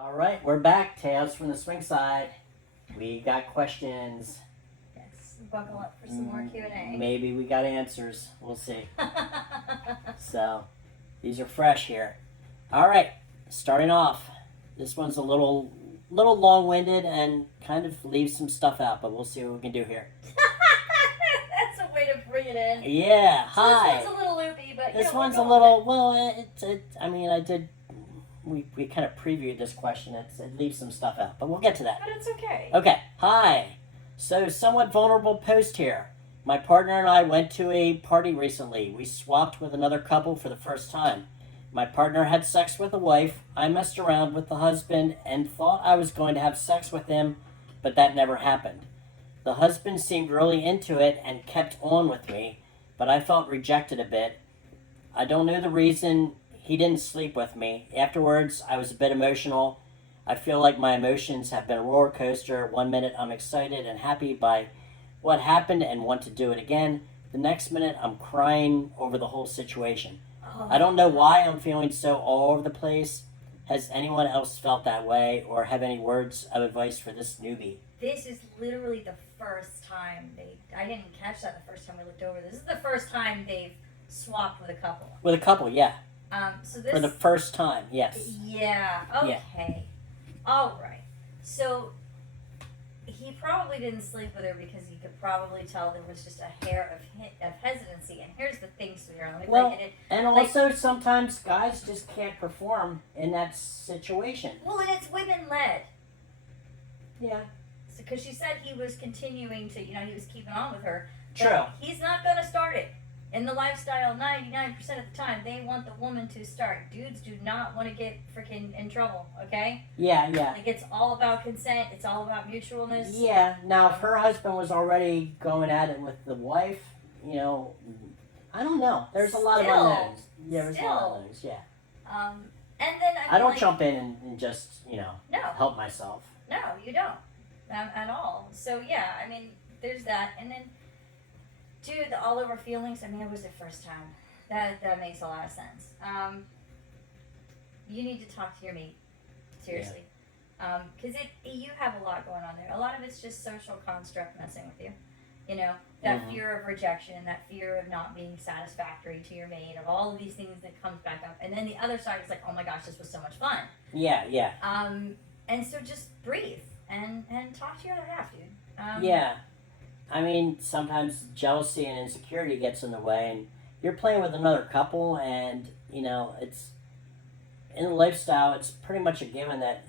All right, we're back. Tales from the Swing Side. We got questions. Yes, buckle up for some more Q&A. Maybe we got answers. We'll see. So, these are fresh here. All right, starting off. This one's a little long-winded and kind of leaves some stuff out, but we'll see what we can do here. That's a way to bring it in. Yeah, So hi. this one's a little loopy, but This one's a we'll go little, with well, I mean, I did, we kind of previewed this question. It leaves some stuff out, but we'll get to that. it. But it's okay. Okay, hi. So, somewhat vulnerable post here. My partner and I went to a party recently. We swapped with another couple for the first time. My partner had sex with a wife. I messed around with the husband and thought I was going to have sex with him, but that never happened. The husband seemed really into it and kept on with me, but I felt rejected a bit. I don't know the reason he didn't sleep with me. Afterwards, I was a bit emotional. I feel like my emotions have been a roller coaster. 1 minute I'm excited and happy by what happened and want to do it again. The next minute I'm crying over the whole situation. Oh. I don't know why I'm feeling so all over the place. Has anyone else felt that way or have any words of advice for this newbie? This is literally the first time I didn't catch that the first time we looked over. This is the first time they've swapped with a couple. With a couple, yeah. So this. For the first time, yes. Yeah. Okay. All right. So he probably didn't sleep with her because he could probably tell there was just a hair of hesitancy. And here's the thing, sweetheart. Let me Well, break it and also sometimes guys just can't perform in that situation. Well, and it's women led. Yeah. Because she said he was continuing to, he was keeping on with her. But True. He's not going to start it. In the lifestyle, 99% of the time, they want the woman to start. Dudes do not want to get freaking in trouble, okay? Yeah. Like, it's all about consent. It's all about mutualness. Yeah. Now, if her husband was already going at it with the wife, I don't know. There's a lot of Still. unknowns. Yeah, there's a lot of unknowns. Yeah. And then I don't like, jump in and just No, help myself. no, you don't at all. So yeah, I mean, there's that, and then, dude, the all over feelings. I mean, it was the first time. That makes a lot of sense. You need to talk to your mate, seriously, because you have a lot going on there. A lot of it's just social construct messing with you. That fear of rejection, that fear of not being satisfactory to your mate, of all of these things that comes back up. And then the other side is like, oh my gosh, this was so much fun. Yeah. And so just breathe and talk to your other half, dude. Yeah. I mean, sometimes jealousy and insecurity gets in the way, and you're playing with another couple, and, it's, in the lifestyle, it's pretty much a given that,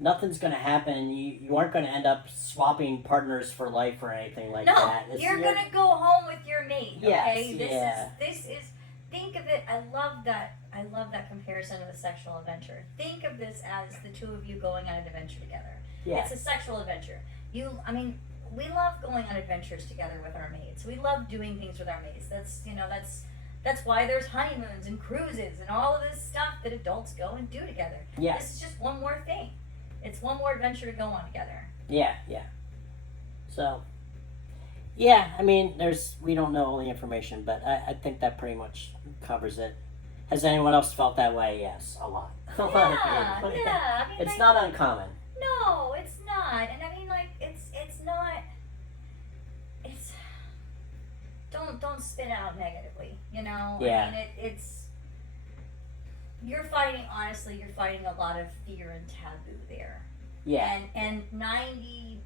nothing's going to happen. You aren't going to end up swapping partners for life or anything like that. No, you're going to go home with your mate, okay? Yes, This is, think of it, I love that comparison of a sexual adventure. Think of this as the two of you going on an adventure together. Yeah. It's a sexual adventure. We love going on adventures together with our mates. We love doing things with our mates. That's why there's honeymoons and cruises and all of this stuff that adults go and do together. Yeah. This is just one more thing. It's one more adventure to go on together. Yeah. So, yeah, I mean, we don't know all the information, but I think that pretty much covers it. Has anyone else felt that way? Yes, a lot. A lot of people. Yeah. It's not uncommon. No, it's not. And I mean, like, it's not. Don't spit out negatively. Yeah. I mean, it's. You're fighting a lot of fear and taboo there. Yeah. And 99%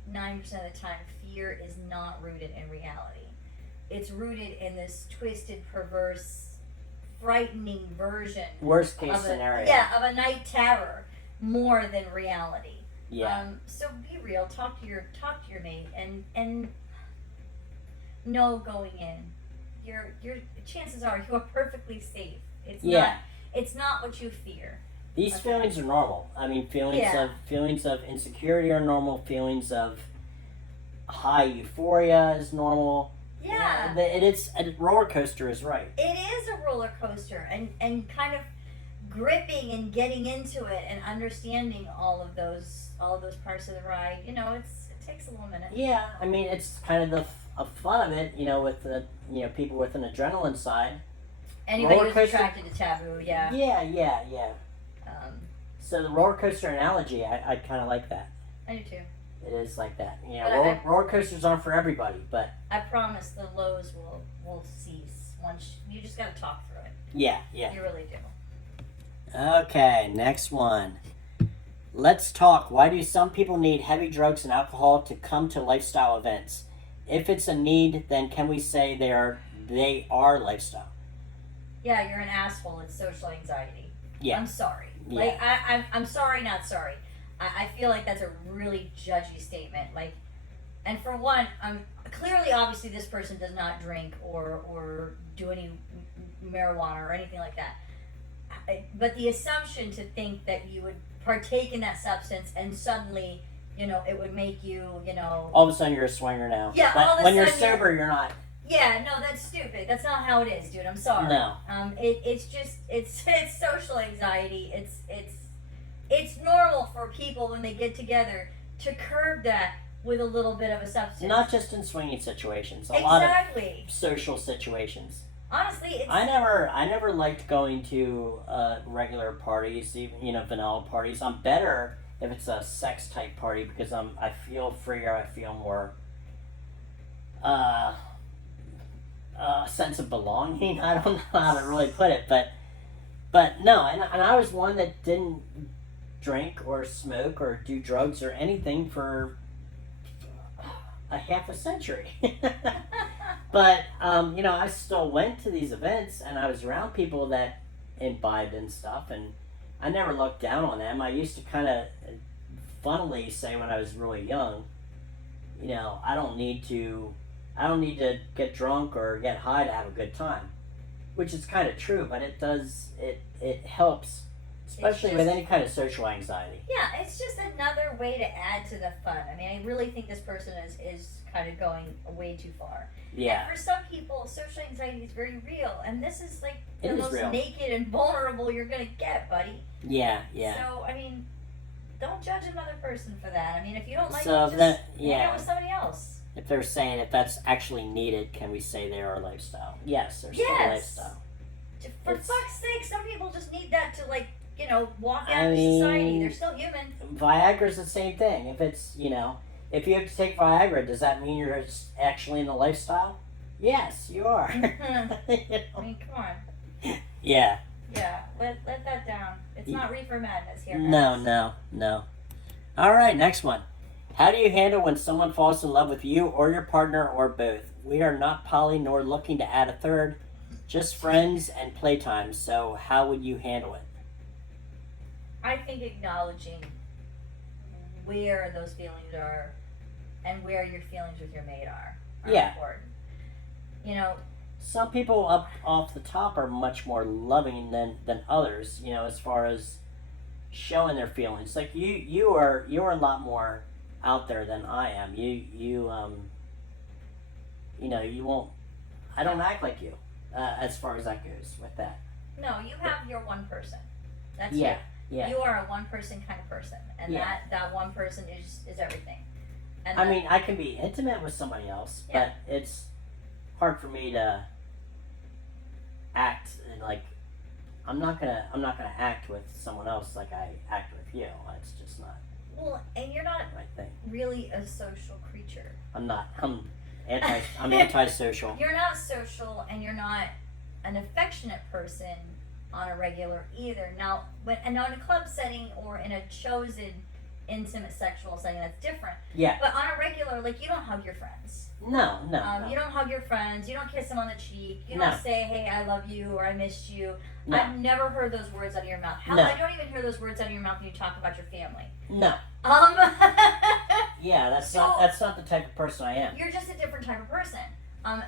of the time, fear is not rooted in reality. It's rooted in this twisted, perverse, frightening version. Worst case scenario. Yeah, of a night terror more than reality. Yeah. So be real. Talk to your mate, and know going in, your chances are you are perfectly safe. It's not what you fear. These feelings are normal. I mean, feelings of insecurity are normal. Feelings of high euphoria is normal. Yeah. It's a roller coaster is right. It is a roller coaster, and kind of gripping and getting into it and understanding all of those parts of the ride. It takes a little minute. Yeah, I mean, it's kind of the fun of it. With the people with an adrenaline side. Anybody who's attracted to taboo, yeah. Yeah. So the roller coaster analogy, I kind of like that. I do too. It is like that. You know, But roller coasters aren't for everybody, but I promise the lows will cease once you just gotta talk through it. yeah, yeah. You really do. Okay, next one. Let's talk. Why do some people need heavy drugs and alcohol to come to lifestyle events? If it's a need, then can we say they are lifestyle? Yeah, you're an asshole. It's social anxiety. Yeah. I'm sorry. Yeah. Like I'm sorry, not sorry. I feel like that's a really judgy statement. Like, and for one, clearly, obviously, this person does not drink or do any marijuana or anything like that. But the assumption to think that you would partake in that substance and suddenly, it would make you, All of a sudden you're a swinger now. Yeah, But all of a when you're sudden sober, you're not. Yeah, no, that's stupid. That's not how it is, dude. I'm sorry. No. It's just it's social anxiety. It's normal for people when they get together to curb that with a little bit of a substance. Not just in swinging situations. A lot Exactly. of social situations. Honestly, it's I never liked going to regular parties, even vanilla parties. I'm better if it's a sex type party because I feel freer. I feel more sense of belonging. I don't know how to really put it, but no, and I was one that didn't drink or smoke or do drugs or anything for a half a century. But I still went to these events and I was around people that imbibed and stuff, and I never looked down on them. I used to kind of funnily say when I was really young, I don't need to get drunk or get high to have a good time, which is kind of true, but it helps, especially with any kind of social anxiety. Yeah, it's just another way to add to the fun. I mean, I really think this person is kind of going way too far. Yeah. And for some people, social anxiety is very real, and this is like It the is most real. naked and vulnerable you're gonna get, buddy. Yeah, yeah. So I mean, don't judge another person for that. I mean, if you don't like So it, just that- hang yeah. out with somebody else. If they're saying if that's actually needed, can we say they are a lifestyle? Yes, they're still a Yes. lifestyle. For It's- fuck's sake, some people just need that to walk out I in mean- society. They're still human. Viagra's the same thing. If it's, if you have to take Viagra, does that mean you're actually in the lifestyle? Yes, you are. I mean, come on. Yeah. Yeah, let that down. It's not reefer madness here. No. All right, next one. How do you handle when someone falls in love with you or your partner or both? We are not poly nor looking to add a third, just friends and playtime. So how would you handle it? I think acknowledging where those feelings are and where your feelings with your mate are Yeah. important. Some people up off the top are much more loving than others, as far as showing their feelings. Like you're a lot more out there than I am. You won't. I don't act like you, as far as that goes with that. No, you have your one person. That's Yeah, you. yeah. You are a one person kind of person, and Yeah. that one person is everything. And I mean, I can be intimate with somebody else, Yeah. but it's hard for me to act like I'm not gonna act with someone else like I act with you. It's just not well, and you're not my thing. really a social creature. I'm antisocial. You're not social, and you're not an affectionate person on a regular either. Now, in a club setting or in a chosen intimate sexual setting, that's different. Yeah. But on a regular, you don't hug your friends. No. You don't hug your friends. You don't kiss them on the cheek. You No. don't say, "Hey, I love you" or "I missed you." No. I've never heard those words out of your mouth. Hell, No. I don't even hear those words out of your mouth when you talk about your family. No. Um, Yeah, that's So- not the type of person I am. You're just a different type of person.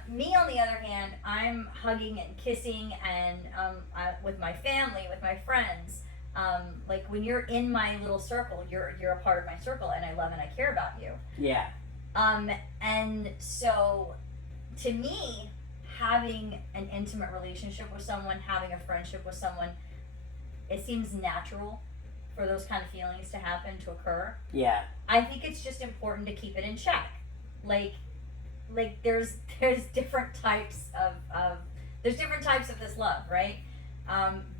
Me, on the other hand, I'm hugging and kissing and with my family, with my friends. When you're in my little circle, you're a part of my circle, and I love and I care about you. Yeah. And so, to me, having an intimate relationship with someone, having a friendship with someone, it seems natural for those kind of feelings to happen, to occur. Yeah. I think it's just important to keep it in check. There's different types of this love, right?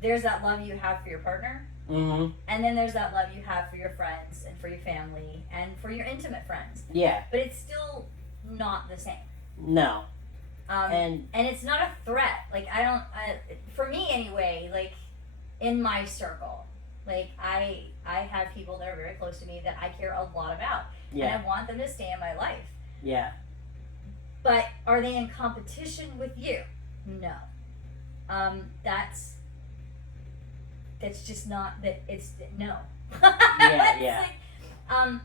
There's that love you have for your partner, Mm-hmm. And then there's that love you have for your friends and for your family and for your intimate friends. Yeah. But it's still not the same. No. And it's not a threat. Like, for me anyway, like, in my circle, like, I have people that are very close to me that I care a lot about. Yeah. And I want them to stay in my life. Yeah. But are they in competition with you? No. That's just not that. It's no. Yeah, yeah. Like,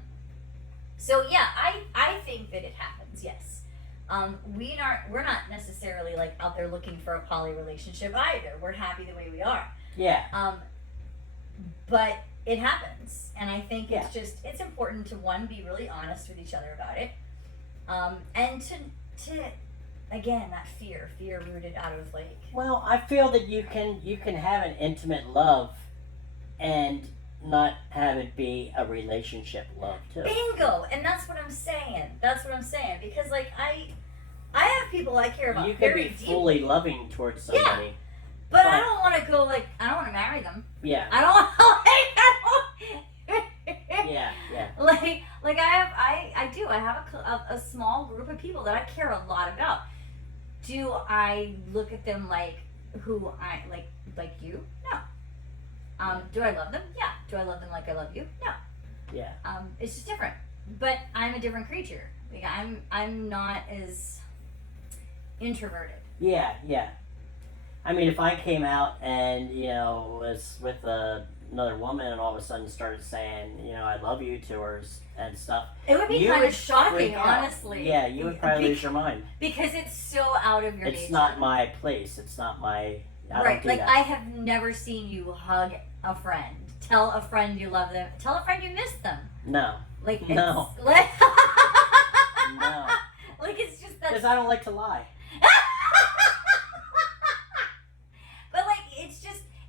so yeah, I think that it happens. Yes. We're not necessarily like out there looking for a poly relationship either. We're happy the way we are. Yeah. But it happens, and I think Yeah. it's important to be really honest with each other about it, and to again, that fear rooted out of like. Well, I feel that you can have an intimate love, and not have it be a relationship love too. Bingo, and that's what I'm saying. Because like I have people I care about You could very be deeply, fully loving towards somebody. but I don't want to go like I don't want to marry them. Yeah. I don't want Yeah. Yeah. like I have a small group of people that I care a lot about. Do I look at them like who I like you? No. Do I love them? Yeah. Do I love them like I love you? No. Yeah. It's just different. But I'm a different creature. Like I'm not as introverted. Yeah. Yeah. I mean, if I came out and was with another woman and all of a sudden started saying I love you to her and stuff, It would be you kind would of shocking, freak out. honestly. Yeah, you would probably lose your mind. Because it's so out of your It's nature. not my place. It's not my. I Right, don't do like that. I have never seen you hug a friend, tell a friend you love them, tell a friend you miss them. No. Like it's, No. like, No. like it's just that. Because I don't like to lie. But like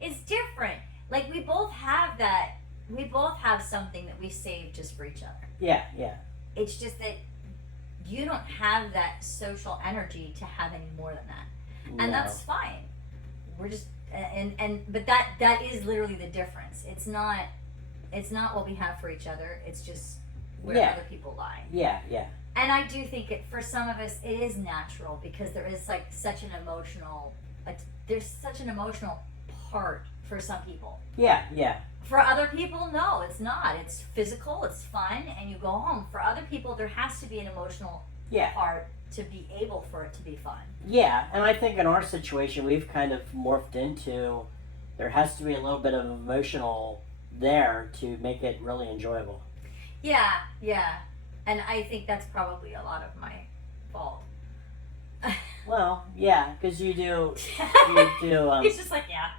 it's different. Like we both have that. We both have something that we save just for each other. Yeah. Yeah. It's just that you don't have that social energy to have any more than that. And No. that's fine. We're just but that is literally the difference. It's not what we have for each other. It's just where Yeah. other people lie. Yeah. Yeah. And I do think for some of us it is natural because there is like such an emotional there's such an emotional part for some people. Yeah. Yeah. For other people, no, it's not. It's physical, it's fun, and you go home. For other people, there has to be an emotional Yeah. part to be able for it to be fun. Yeah, and I think in our situation we've kind of morphed into there has to be a little bit of emotional there to make it really enjoyable. Yeah, yeah. And I think that's probably a lot of my fault. Well, yeah, because you do. He's just like, yeah.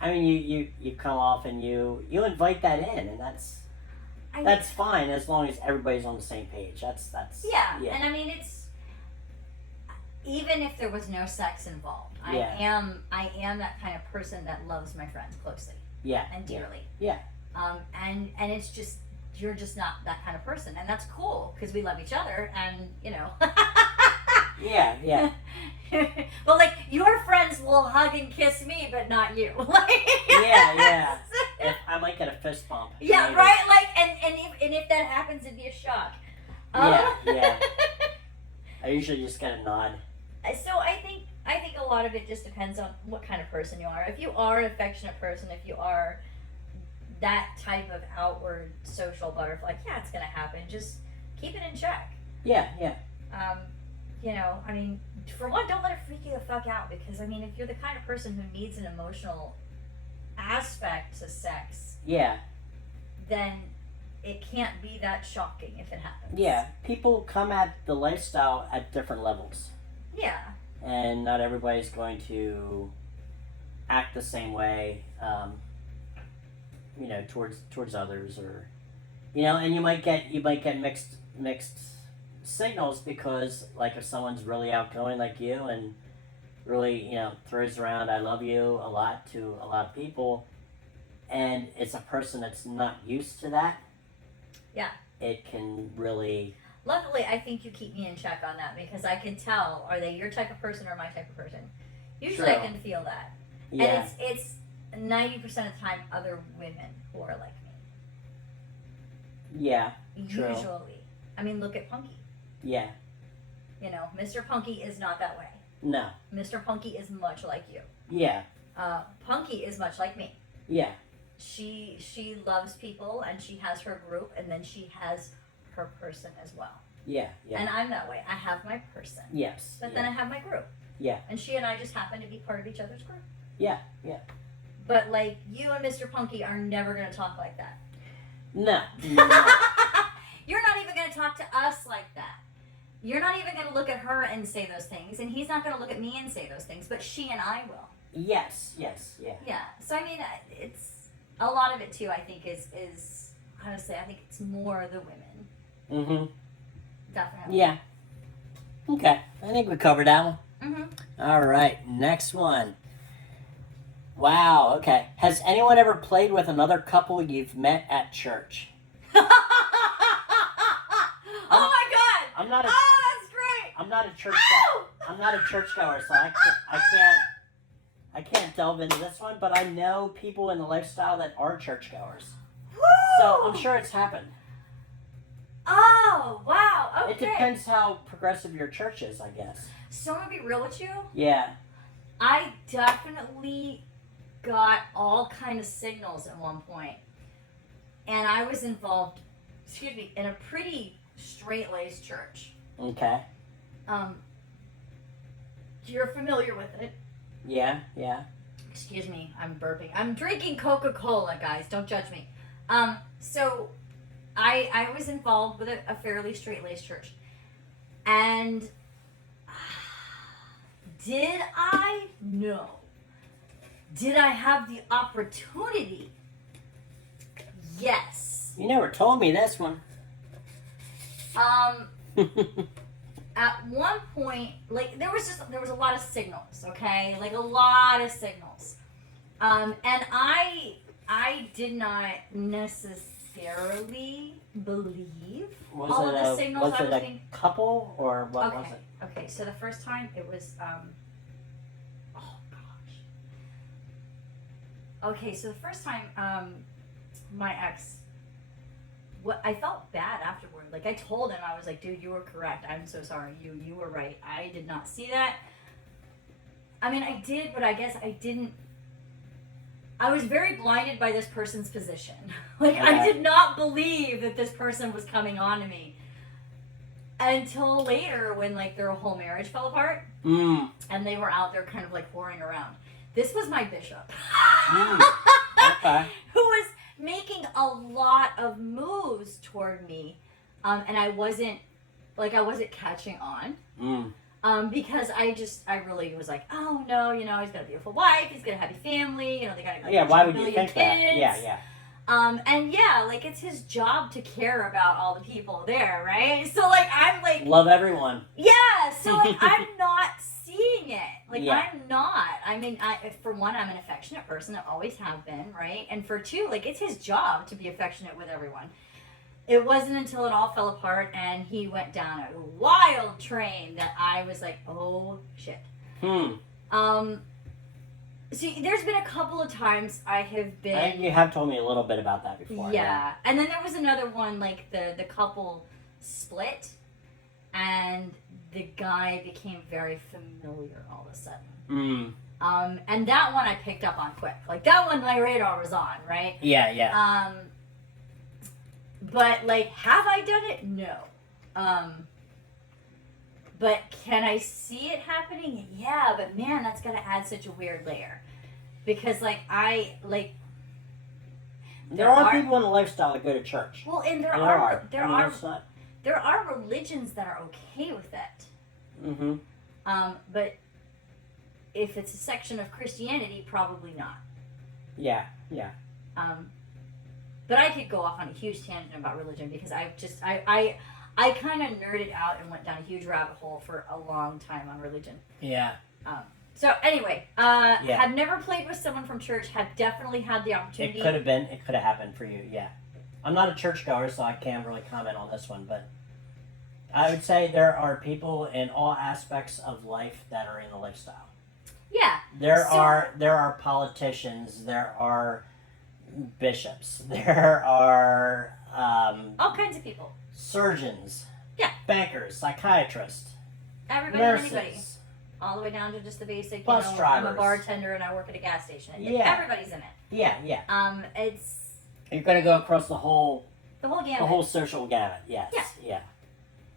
I mean, you come off and you invite that in, and that's fine as long as everybody's on the same page. That's yeah. And I mean, it's even if there was no sex involved, Yeah. I am that kind of person that loves my friends closely Yeah. and dearly. Yeah. And it's just you're just not that kind of person, and that's cool because we love each other, and Yeah. Yeah. But like your friends will hug and kiss me, but not you. Yeah. I might get a fist bump. Yeah, maybe. right. Like, and if that happens, it'd be a shock. Yeah. I usually just get a nod. So I think a lot of it just depends on what kind of person you are. If you are an affectionate person, if you are that type of outward social butterfly, yeah, it's gonna happen. Just keep it in check. Yeah. I mean, for one, don't let it freak you the fuck out because I mean, if you're the kind of person who needs an emotional aspect to sex, Yeah. then it can't be that shocking if it happens. Yeah. People come at the lifestyle at different levels. Yeah. And not everybody's going to act the same way, towards others, or, and you might get mixed signals because, like, if someone's really outgoing like you and really, throws around "I love you" a lot to a lot of people, and it's a person that's not used to that. Yeah. It can really. Luckily, I think you keep me in check on that because I can tell, are they your type of person or my type of person? Usually I True. can feel that. Yeah. And it's 90% of the time other women who are like me. Yeah. True. Usually. I mean, look at Punky. Yeah. You know, Mr. Punky is not that way. No. Mr. Punky is much like you. Yeah. Punky is much like me. Yeah. She loves people, and she has her group, and then she has her person as well. Yeah. Yeah. And I'm that way. I have my person. Yes. But then I have my group. Yeah. And she and I just happen to be part of each other's group. Yeah. Yeah. But like, you and Mr. Punky are never going to talk like that. No. You're not even going to talk to us like that. You're not even going to look at her and say those things, and he's not going to look at me and say those things, but she and I will. Yes. Yes. Yeah. Yeah. So I mean, it's a lot of it too. I think is honestly, I think it's more the women. Mm-hmm. Definitely. Yeah. Okay. I think we covered that one. Mm-hmm. All right. Next one. Wow. Okay. Has anyone ever played with another couple you've met at church? Oh my God! I'm not a. Oh, that's great! I'm not a church. Oh! I'm not a churchgoer, so I can't delve into this one. But I know people in the lifestyle that are churchgoers, so I'm sure it's happened. Oh, wow. Okay. It depends how progressive your church is, I guess. So I'm gonna be real with you. Yeah. I definitely got all kind of signals at one point, and I was involved. In a pretty straight-laced church. Okay. You're familiar with it. Yeah. Yeah. Excuse me, I'm burping. I'm drinking Coca-Cola, guys. Don't judge me. So I was involved with a fairly straight-laced church. And did I? No. Did I have the opportunity? Yes. You never told me this one. At one point, like there was a lot of signals, okay? Like a lot of signals. And I did not necessarily believe all of the signals was I it was a being. couple or what Okay. was it? Okay, so the first time it was oh gosh. Okay, so the first time my ex, what I felt bad afterward. Like I told him, I was like, dude, you were correct. I'm so sorry. You were right. I did not see that. I mean, I did, but I guess I didn't. I was very blinded by this person's position. Like I did not believe that this person was coming on to me until later when like their whole marriage fell apart and they were out there kind of like whoring around. This was my bishop. Okay. Who was making a lot of moves toward me, and I wasn't catching on, because I really was like, oh no, he's got a beautiful wife, he's got a happy family, they got why would you million think that? kids. Yeah. And yeah, like it's his job to care about all the people there, right? So like I'm like love everyone. Yeah, so like I'm not seeing it. Like Yeah. I'm not. I mean, for one, I'm an affectionate person. I always have been, right? And for two, like it's his job to be affectionate with everyone. It wasn't until it all fell apart and he went down a wild train that I was like, oh shit. See, there's been a couple of times I have been. I think you have told me a little bit about that before. Yeah, and then there was another one, like the couple split, and the guy became very familiar all of a sudden. And that one I picked up on quick. Like that one, my radar was on, right? Yeah. But like, have I done it? No. But can I see it happening? Yeah, but man, that's gonna add such a weird layer. Because there are people in the lifestyle that go to church. Well, and there are religions that are okay with it. But if it's a section of Christianity, probably not. Yeah. But I could go off on a huge tangent about religion because I kind of nerded out and went down a huge rabbit hole for a long time on religion. Yeah. So anyway, have never played with someone from church. Have definitely had the opportunity. It could have happened for you. Yeah. I'm not a churchgoer, so I can't really comment on this one, but I would say there are people in all aspects of life that are in the lifestyle. Yeah. There So- are politicians, there are bishops, there are All kinds of people. surgeons, Yeah. bankers, psychiatrists, Everybody and anybody. nurses. All the way down to just the basic, Bus I'm a drivers. bartender and I work at a gas station. Yeah. Everybody's in it. Yeah. It's You're gonna go across the whole the whole gamut. the whole social gamut. Yes. Yeah. Yeah.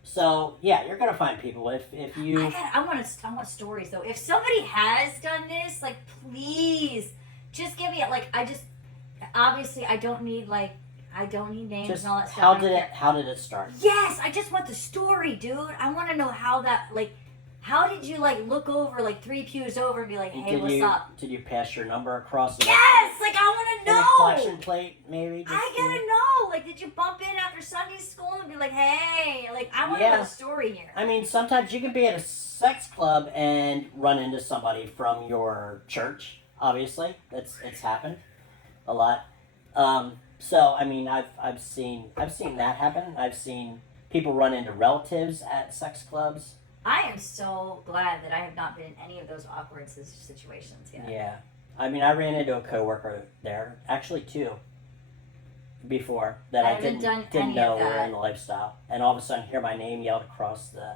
So yeah, you're gonna find people if you. I want stories though. If somebody has done this, like, please, just give me it. Like, obviously I don't need names Just and all that stuff. how I don't did it care. how did it start? Yes, I just want the story, dude. I want to know how that, like, how did you, like, look over, like, 3 pews over and be like, hey, what's up? Did you pass your number across? Yes, like, I want to In a know. collection plate, maybe. Just I gotta know. Like, did you bump in after Sunday school and be like, hey, like, I want to know the story here. I mean, sometimes you can be at a sex club and run into somebody from your church. Obviously, it's happened a lot. So I mean, I've seen that happen. I've seen people run into relatives at sex clubs. I am so glad that I have not been in any of those awkward situations yet. Yeah, I mean, I ran into a coworker there, actually two, before that I I haven't done didn't any know of were that. in the lifestyle, and all of a sudden hear my name yelled across the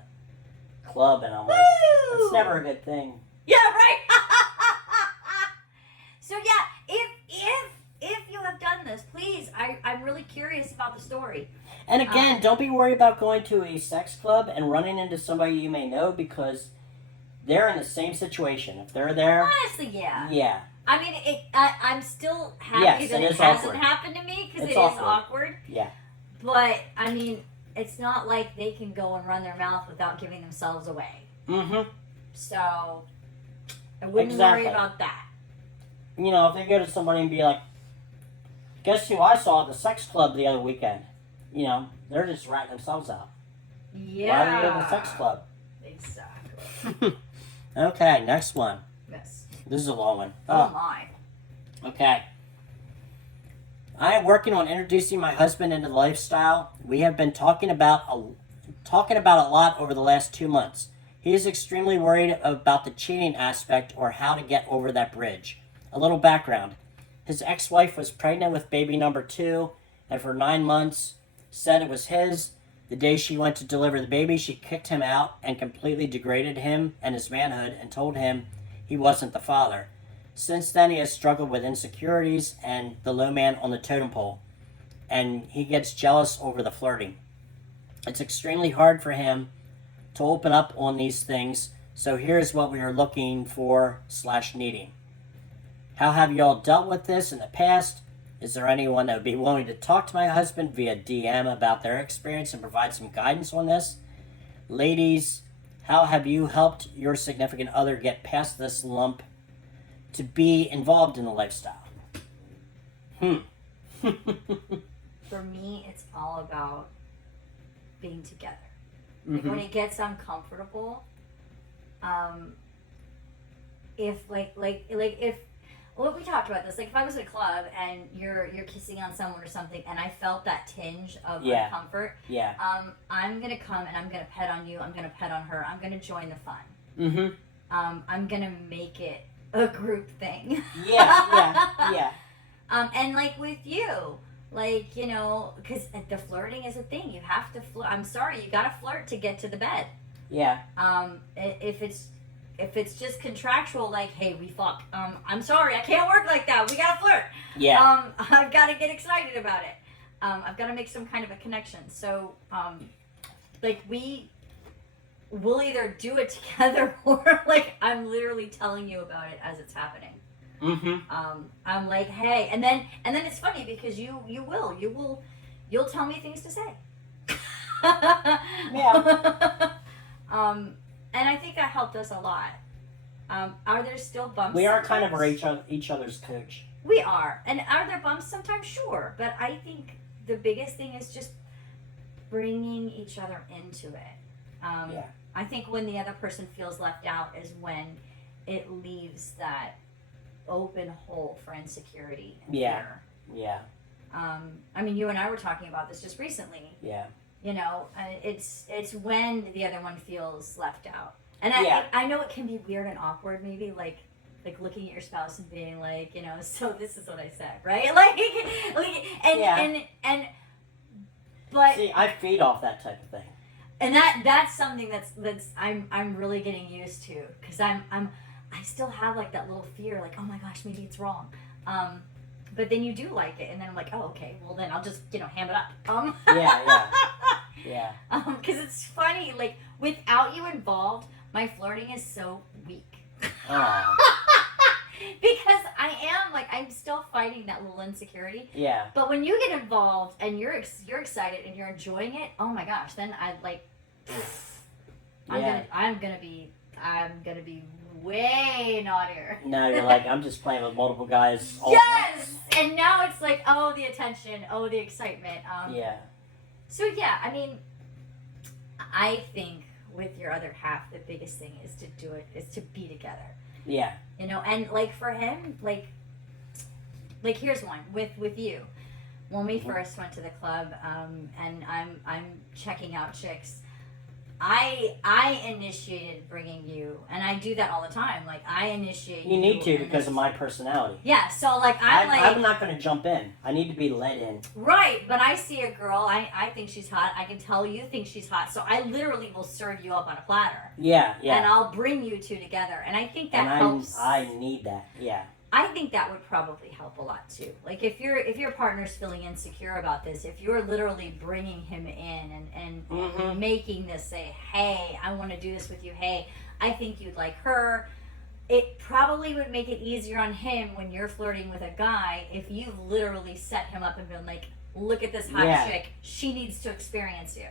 club, and I'm like, Woo! it's never a good thing. Yeah, right. So yeah, if you have done this, please, I'm really curious about the story. And again, don't be worried about going to a sex club and running into somebody you may know, because they're in the same situation. If they're there, Honestly, yeah. yeah. I mean, I'm still happy Yes, that it it is hasn't awkward. happened to me because It's it is awkward. awkward. Yeah. But I mean, it's not like they can go and run their mouth without giving themselves away. Mm-hmm. So I wouldn't Exactly. worry about that. You know, if they go to somebody and be like, guess who I saw at the sex club the other weekend? You know, they're just ratting themselves out. Yeah. Why are you at the sex club? Exactly. Okay, next one. Yes. This is a long one. Oh my. Okay. I am working on introducing my husband into the lifestyle. We have been talking about a lot over the last 2 months. He is extremely worried about the cheating aspect or how to get over that bridge. A little background. His ex-wife was pregnant with baby number 2, and for 9 months said it was his. The day she went to deliver the baby, she kicked him out and completely degraded him and his manhood and told him he wasn't the father. Since then, he has struggled with insecurities and the low man on the totem pole, and he gets jealous over the flirting. It's extremely hard for him to open up on these things, so here's what we are looking for / needing. How have you all dealt with this in the past? Is there anyone that would be willing to talk to my husband via DM about their experience and provide some guidance on this? Ladies, how have you helped your significant other get past this lump to be involved in the lifestyle? For me, it's all about being together. Like, when it gets uncomfortable, if if well, we talked about this. Like, if I was at a club and you're kissing on someone or something, and I felt that tinge of Yeah. discomfort, Yeah. I'm gonna come and I'm gonna pet on you. I'm gonna pet on her. I'm gonna join the fun. Mm-hmm. I'm gonna make it a group thing. Yeah. And like with you, like, you know, because the flirting is a thing. You have to flirt. I'm sorry, you gotta flirt to get to the bed. Yeah. If it's just contractual, like, hey, we fuck. I'm sorry, I can't work like that. We gotta flirt. Yeah. I've got to get excited about it. I've got to make some kind of a connection. So, like, we'll either do it together or, like, I'm literally telling you about it as it's happening. Mm-hmm. I'm like, hey, and then it's funny because you'll tell me things to say. Yeah. And I think that helped us a lot. Are there still bumps? We are kind of sometimes? each other's coach. We are. And are there bumps sometimes? Sure. But I think the biggest thing is just bringing each other into it. Yeah. I think when the other person feels left out is when it leaves that open hole for insecurity and fear. Yeah. I mean, you and I were talking about this just recently. Yeah. You know, it's when the other one feels left out. And Yeah. I know it can be weird and awkward, maybe, like, like looking at your spouse and being like, you know, so this is what I said, right? Like and but See, I feed off that type of thing. and that's something that's I'm really getting used to, because I still have like that little fear, like, oh my gosh, maybe it's wrong. But then you do like it, and then I'm like, oh, okay, well then I'll just, you know, ham it up. Yeah. Because it's funny, like, without you involved, my flirting is so weak. Oh, Because I'm still fighting that little insecurity. yeah. But when you get involved and you're excited and you're enjoying it, oh my gosh, then I'm gonna be way naughtier. Now you're like, I'm just playing with multiple guys. All Yes, and now it's like, oh, the attention, oh, the excitement. Yeah. So yeah, I mean, I think with your other half, the biggest thing is to be together. Yeah. You know, and like for him, like here's one with you. When we first went to the club, and I'm checking out chicks, I initiated bringing you, and I do that all the time. Like, I initiate. You need to in because this. of my personality. Yeah, so like I'm not going to jump in. I need to be let in. Right, but I see a girl, I think she's hot. I can tell you think she's hot, so I literally will serve you up on a platter. Yeah. And I'll bring you two together, and I think that helps. I need that. Yeah. I think that would probably help a lot too. Like if your partner's feeling insecure about this, if you're literally bringing him in and making this say, hey, I want to do this with you. Hey, I think you'd like her. It probably would make it easier on him when you're flirting with a guy if you've literally set him up and been like, look at this hot chick. She needs to experience you.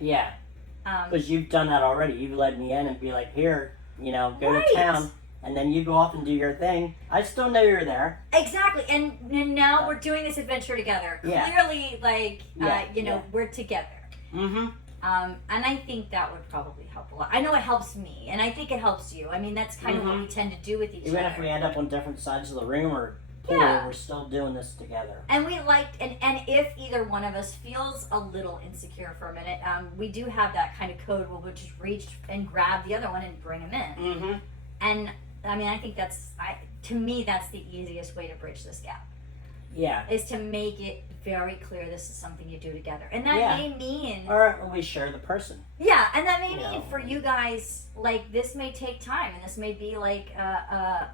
Yeah. Because you've done that already. You've let me in and be like, here, you know, go to town. And then you go off and do your thing. I still know you're there. Exactly. And now we're doing this adventure together. Yeah. Clearly, like, we're together. Mm-hmm. And I think that would probably help a lot. I know it helps me, and I think it helps you. I mean, that's kind of what we tend to do with each other. Even if we end up on different sides of the room or pool, we're still doing this together. And we liked, and if either one of us feels a little insecure for a minute, we do have that kind of code where we'll just reach and grab the other one and bring him in. Mm-hmm. And I mean, I think to me, that's the easiest way to bridge this gap. Yeah. Is to make it very clear this is something you do together. And that may mean... Or we share the person. Yeah, and that may mean for you guys, like, this may take time, and this may be like a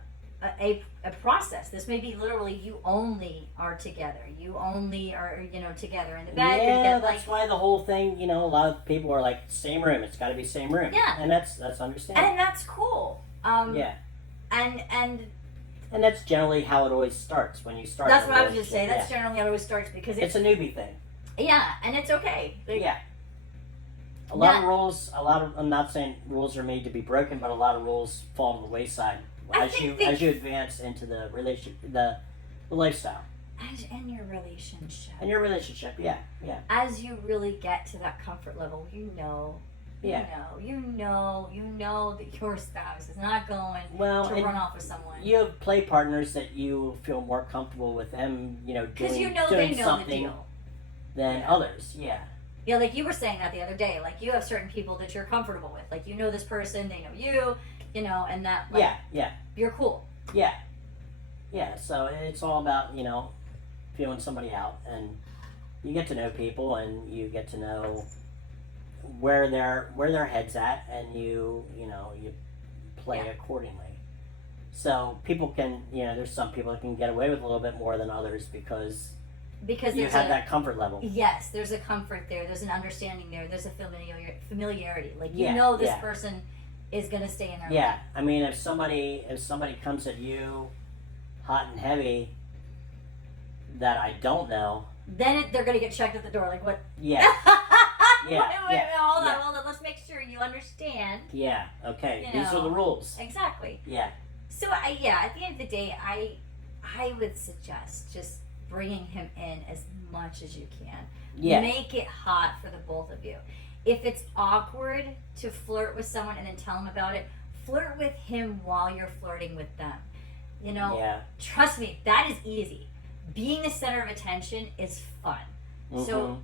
process. This may be literally you only are together. You only are, together in the bed. Yeah, that's why the whole thing, a lot of people are like, same room. It's got to be same room. Yeah. And that's understandable. And that's cool. Yeah. And that's generally how it always starts when you start. That's what I was going to say. That's generally how it always starts because it's a newbie thing. Yeah, and it's okay. A lot of rules. I'm not saying rules are made to be broken, but a lot of rules fall to the wayside as you advance into the the lifestyle. And your relationship. And your relationship, yeah. As you really get to that comfort level, you know that your spouse is not going to run off with someone. You have play partners that you feel more comfortable with them, doing something than others. Yeah. Yeah, like you were saying that the other day. Like you have certain people that you're comfortable with. Like you know this person, they know you, and that. Like, you're cool. Yeah. Yeah. So it's all about feeling somebody out, and you get to know people, and you get to know where their head's at, and you play accordingly. So people can there's some people that can get away with a little bit more than others because you have that comfort level. Yes, there's a comfort there. There's an understanding there. There's a familiarity. Like this person is gonna stay in their life. I mean, if somebody comes at you hot and heavy that I don't know, then they're gonna get checked at the door. Like what? Yeah. Wait, hold on. Let's make sure you understand. Yeah. Okay. These are the rules. Exactly. Yeah. So at the end of the day, I would suggest just bringing him in as much as you can. Yeah. Make it hot for the both of you. If it's awkward to flirt with someone and then tell them about it, flirt with him while you're flirting with them. Trust me, that is easy. Being the center of attention is fun. Mm-hmm. So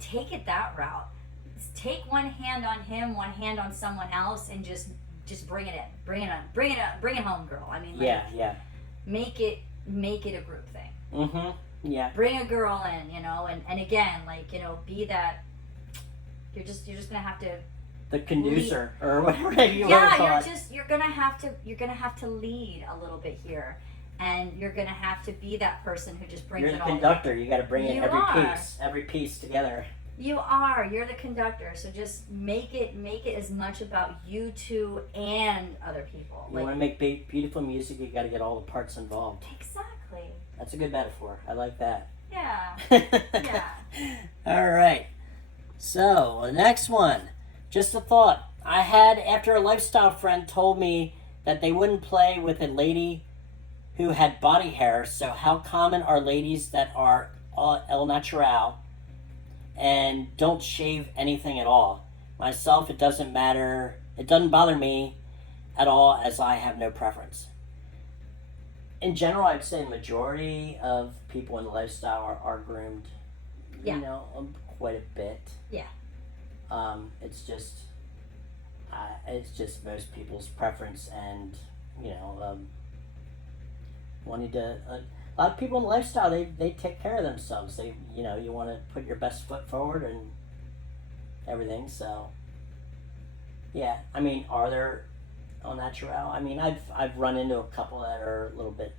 take it that route. Take one hand on him, one hand on someone else, and just just bring it in, bring it on, bring it home, girl. I mean, like, Yeah. make it a group thing. Mm-hmm. Yeah. Bring a girl in, and again, like, be that. You're just gonna have to. The conducer or whatever you want to Yeah, call it. you're gonna have to lead a little bit here, and you're gonna have to be that person who just brings You're it the all. conductor. You got to bring in You every are. every piece together. You're the conductor, so just make it as much about you two and other people. You want to make beautiful music, you got to get all the parts involved. Exactly. That's a good metaphor. I like that. Yeah. Yeah. All right. So, the next one. Just a thought. I had after a lifestyle friend told me that they wouldn't play with a lady who had body hair. So, how common are ladies that are el natural and don't shave anything at all? Myself, it doesn't matter. It doesn't bother me at all, as I have no preference. In general, I'd say the majority of people in the lifestyle are groomed. Yeah. Quite a bit. Yeah. It's just most people's preference, and wanting to. A lot of people in the lifestyle, they take care of themselves. You want to put your best foot forward and everything. So, yeah. I mean, are there au natural? I mean, I've run into a couple that are a little bit.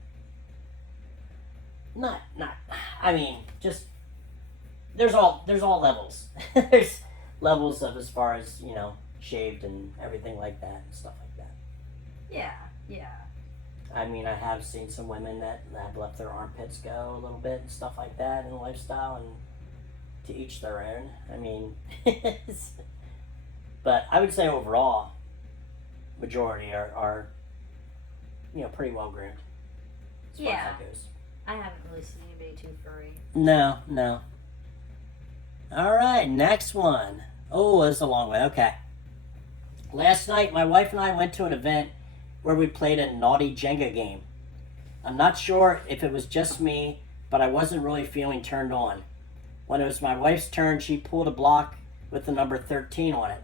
Not. I mean, just there's all levels. There's levels of as far as shaved and everything like that and stuff like that. Yeah. I mean, I have seen some women that have left their armpits go a little bit and stuff like that in the lifestyle, and to each their own. I mean, but I would say overall, majority are pretty well groomed as far as that goes. I haven't really seen anybody too furry. No. All right, next one. Oh, it's a long one. Okay. Last night, my wife and I went to an event where we played a naughty Jenga game. I'm not sure if it was just me, but I wasn't really feeling turned on. When it was my wife's turn, she pulled a block with the number 13 on it,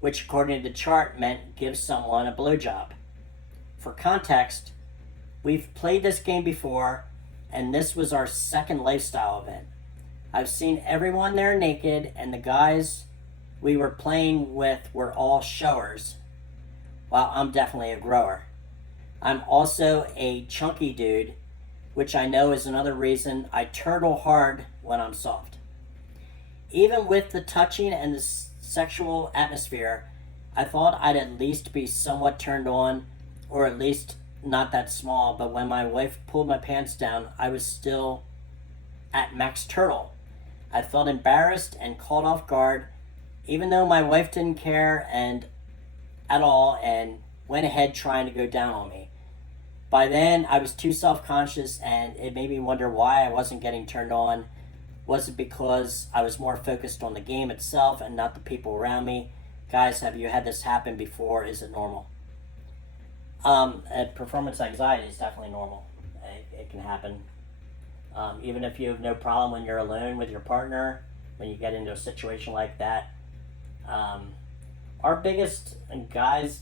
which according to the chart meant give someone a blowjob. For context, we've played this game before, and this was our second lifestyle event. I've seen everyone there naked, and the guys we were playing with were all showers, while I'm definitely a grower. I'm also a chunky dude, which I know is another reason I turtle hard when I'm soft. Even with the touching and the sexual atmosphere, I thought I'd at least be somewhat turned on, or at least not that small, but when my wife pulled my pants down, I was still at max turtle. I felt embarrassed and caught off guard, even though my wife didn't care at all and went ahead trying to go down on me. By then, I was too self-conscious, and it made me wonder why I wasn't getting turned on. Was it because I was more focused on the game itself and not the people around me? Guys, have you had this happen before? Is it normal? Performance anxiety is definitely normal. It can happen. Even if you have no problem when you're alone with your partner, when you get into a situation like that. Our biggest, and guys'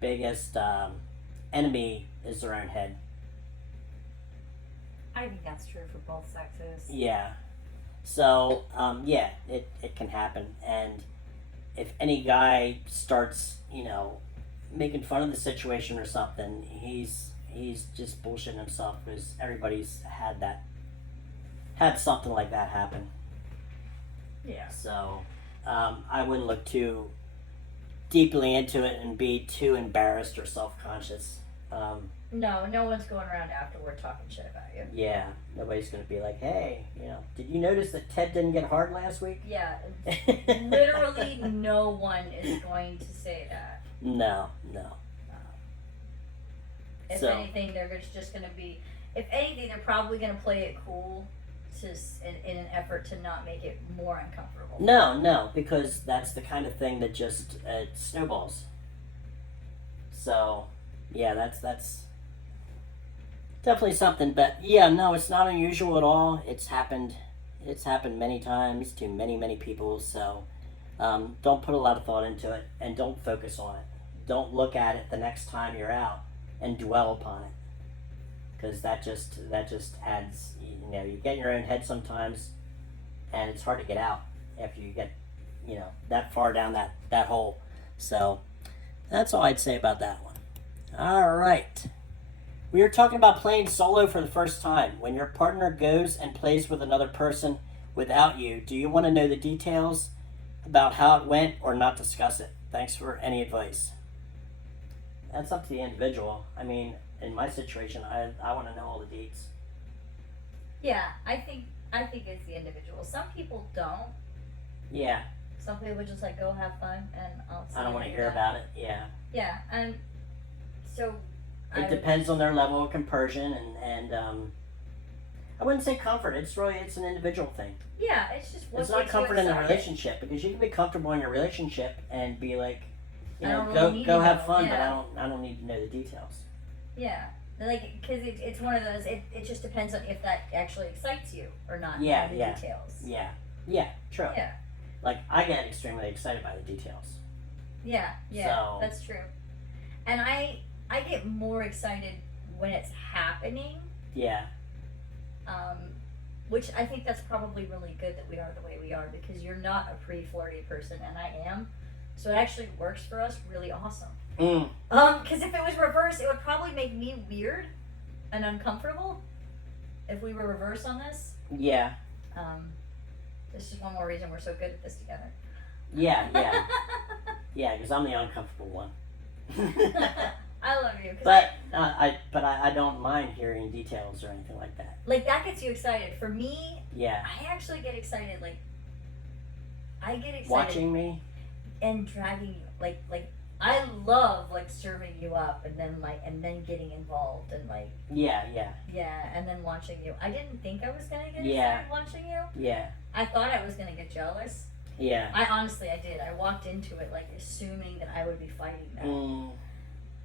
biggest enemy is their own head. I think that's true for both sexes. Yeah. So, it can happen. And if any guy starts, making fun of the situation or something, he's just bullshitting himself, because everybody's had something like that happen. Yeah. So, I wouldn't look too deeply into it and be too embarrassed or self-conscious. No one's going around afterward talking shit about you. Yeah, nobody's going to be like, hey, did you notice that Ted didn't get hard last week? Yeah, literally no one is going to say that. No. If anything, they're just going to be, if anything, they're probably going to play it cool in an effort to not make it more uncomfortable. No, because that's the kind of thing that just snowballs. So, yeah, that's definitely something. But yeah, no, it's not unusual at all. It's happened many times to many people. So, don't put a lot of thought into it, and don't focus on it. don't look at it the next time you're out and dwell upon it, because that just adds, you get in your own head sometimes, and it's hard to get out after you get that far down that hole. So that's all I'd say about that one. All right. We were talking about playing solo for the first time. When your partner goes and plays with another person without you, do you want to know the details about how it went or not discuss it? Thanks for any advice. That's up to the individual. I mean, in my situation, I want to know all the deets. Yeah, I think it's the individual. Some people don't. Yeah. Some people just like go have fun, and I don't want to hear about it. Yeah. Yeah, and so it depends on their level of compersion and I wouldn't say comfort. It's an individual thing. Yeah, it's just what it's not comfort in a relationship, because you can be comfortable in your relationship and be like, go have fun, yeah. but I don't need to know the details. Yeah, like, because it's one of those. It just depends on if that actually excites you or not. Yeah, the yeah, details. Yeah, true. Yeah. Like, I get extremely excited by the details. Yeah, So, that's true. And I get more excited when it's happening. Yeah. Which I think that's probably really good that we are the way we are, because you're not a pre-flirty person and I am. So it actually works for us really awesome. Because if it was reversed, it would probably make me weird and uncomfortable if we were reversed on this. Yeah. This is one more reason we're so good at this together. Yeah. Yeah, because I'm the uncomfortable one. I love you. But I don't mind hearing details or anything like that. Like, that gets you excited. For me, yeah, I actually get excited. Like, I get excited watching me and dragging you. Like I love like serving you up and then getting involved and like yeah, and then watching you. I didn't think I was gonna get yeah. excited watching you. Yeah. I thought I was gonna get jealous. Yeah. I honestly did. I walked into it like assuming that I would be fighting that.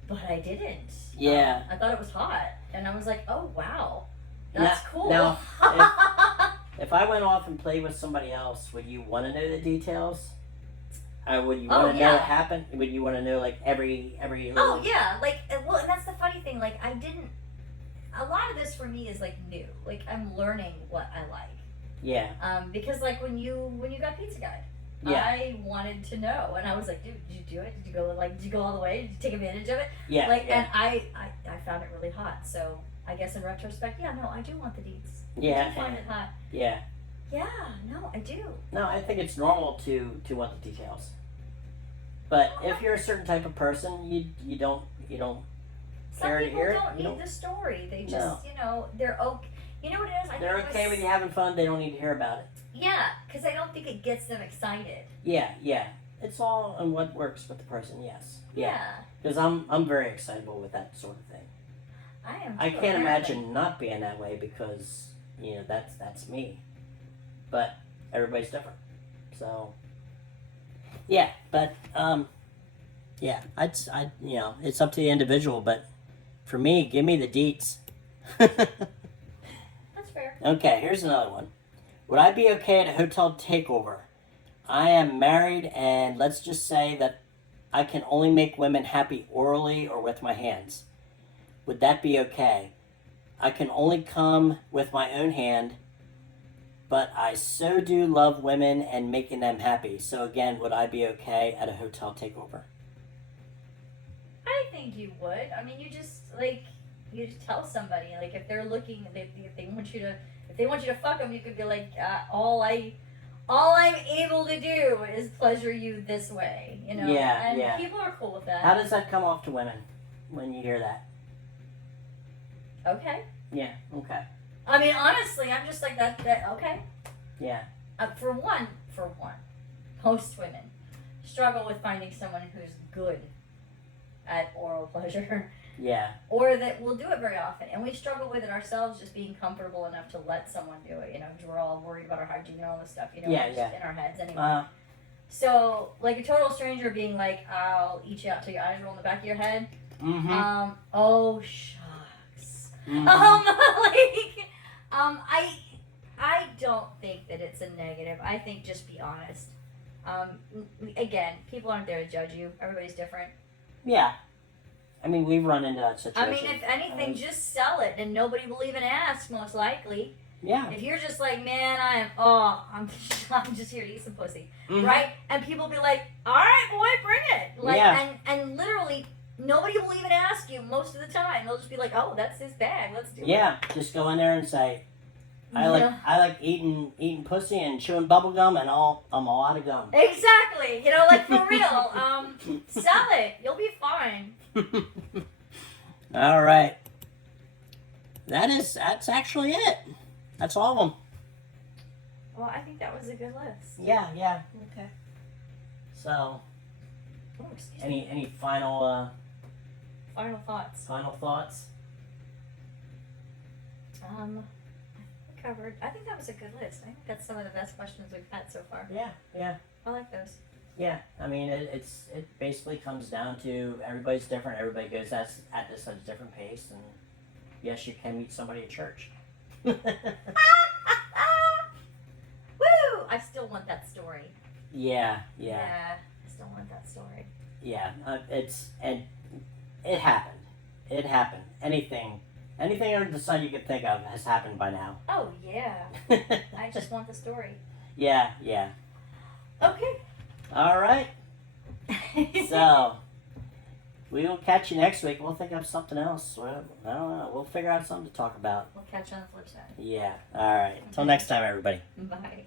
But I didn't. Yeah. I thought it was hot. And I was like, oh wow. That's cool. Now if I went off and played with somebody else, would you want to know the details? Would you want to know what happened? Would you want to know like every little... Oh yeah, like, well, and that's the funny thing. Like, I didn't. A lot of this for me is like new. Like, I'm learning what I like. Yeah. Because like when you got Pizza Guide, yeah. I wanted to know, and I was like, dude, did you do it? Did you go all the way? Did you take advantage of it? Yeah. Like, yeah. and I found it really hot. So I guess in retrospect, yeah, no, I do want the deets. Yeah. I do find it hot. Yeah. Yeah, no, I do. No, I think it's normal to want the details. But if you're a certain type of person, you don't care to hear it. Some people don't need the story. They just, they're okay. You know what it is? They're okay with you having fun. They don't need to hear about it. Yeah, because I don't think it gets them excited. Yeah. It's all on what works with the person. Yes. Yeah. Because I'm very excitable with that sort of thing. I am. I can't imagine not being that way, because that's me. But everybody's different. So. Yeah, but yeah, it's up to the individual, but for me, give me the deets. That's fair. Okay, here's another one. Would I be okay at a hotel takeover? I am married, and let's just say that I can only make women happy orally or with my hands. Would that be okay? I can only come with my own hand, but I so do love women and making them happy. So again, would I be okay at a hotel takeover? I think you would. I mean, you just tell somebody, like, if they're looking, if they want you to fuck them, you could be like, all I'm able to do is pleasure you this way, Yeah, and people are cool with that. How does that come off to women when you hear that? Okay. Yeah. Okay. I mean, honestly, I'm just like that. Okay. Yeah. For one, most women struggle with finding someone who's good at oral pleasure. Yeah. Or that will do it very often, and we struggle with it ourselves, just being comfortable enough to let someone do it. Because we're all worried about our hygiene and all this stuff. Just in our heads anyway. So, like a total stranger being like, "I'll eat you out till your eyes roll in the back of your head." Mm-hmm. Oh shucks. Mm-hmm. I don't think that it's a negative. I think just be honest. Again, people aren't there to judge you. Everybody's different. Yeah. I mean, we've run into that I situation. mean, if anything, just sell it, and nobody will even ask. Most likely, Yeah. if you're just like, man, I'm just here to eat some pussy, Mhm. right? And people be like, all right, boy, bring it. Like, Yeah. and literally, nobody will even ask you most of the time. They'll just be like, oh, that's his bag. Let's do it. Yeah. Just go in there and say, I Yeah. like eating pussy and chewing bubble gum and I'm all out of gum. Exactly. Like for real. Sell it. You'll be fine. All right. That's actually it. That's all of them. Well, I think that was a good list. Yeah. Okay. So, Oh, excuse me. any final Final thoughts. thoughts? We covered. I think that was a good list. I think that's some of the best questions we've had so far. Yeah. I like those. Yeah, I mean, it basically comes down to everybody's different. Everybody goes at this at a different pace, and yes, you can meet somebody at church. Woo! I still want that story. Yeah. I still want that story. Yeah. It happened. It happened. Anything under the sun you could think of has happened by now. Oh yeah. I just want the story. Yeah. Okay. All right. So we will catch you next week. We'll think of something else. Well, I don't know. We'll figure out something to talk about. We'll catch you on the flip side. Yeah. All right. Until next time, everybody. Bye.